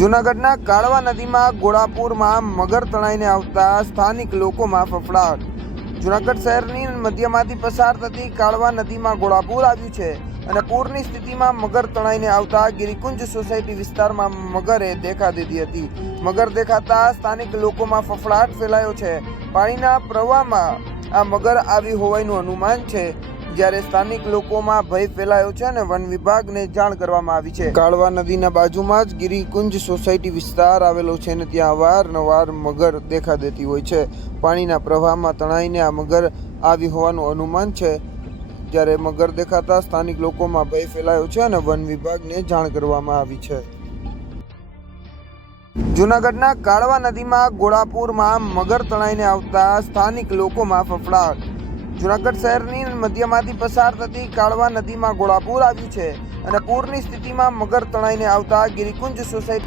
જૂનાગઢના કાળવા નદીમાં ગોળાપુરમાં મગર તણાઈને આવતા સ્થાનિક લોકોમાં ફફડાટ. જૂનાગઢ શહેરની મધ્યમાંથી પસાર થતી કાળવા નદીમાં ગોળાપુર આવ્યું છે અને પૂરની સ્થિતિમાં મગર તણાઈને આવતા ગિરિકુંજ સોસાયટી વિસ્તારમાં મગરે દેખા દીધી હતી. મગર દેખાતા સ્થાનિક લોકોમાં ફફડાટ ફેલાયો છે. પાણીના પ્રવાહમાં આ મગર આવી હોવાનું અનુમાન છે. જ્યારે સ્થાનિક લોકોમાં ભય ફેલાયો છે અને વન વિભાગને જાણ કરવામાં આવી છે. કાળવા નદીના બાજુમાં જ ગિરિકુંજ સોસાયટી વિસ્તાર આવેલો છે અને ત્યાં અવારનવાર મગર દેખા દેતી હોય છે. પાણીના પ્રવાહમાં તણાઈને આ મગર આવી હોવાનું અનુમાન છે. જ્યારે મગર દેખાતા સ્થાનિક લોકોમાં ભય ફેલાયો છે અને વન વિભાગને જાણ કરવામાં આવી છે. જૂનાગઢના કાળવા નદીમાં ગોળાપુરમાં મગર તણાઈને આવતા સ્થાનિક લોકોમાં ફફડાટ જૂનાગઢ શહેરની મધ્યમાંથી પસાર થતી કાળવા નદીમાં ગોળાપુર આવ્યું છે અને પૂરની સ્થિતિમાં મગર તણાઈને આવતા ગિરિકુંજ સોસાયટી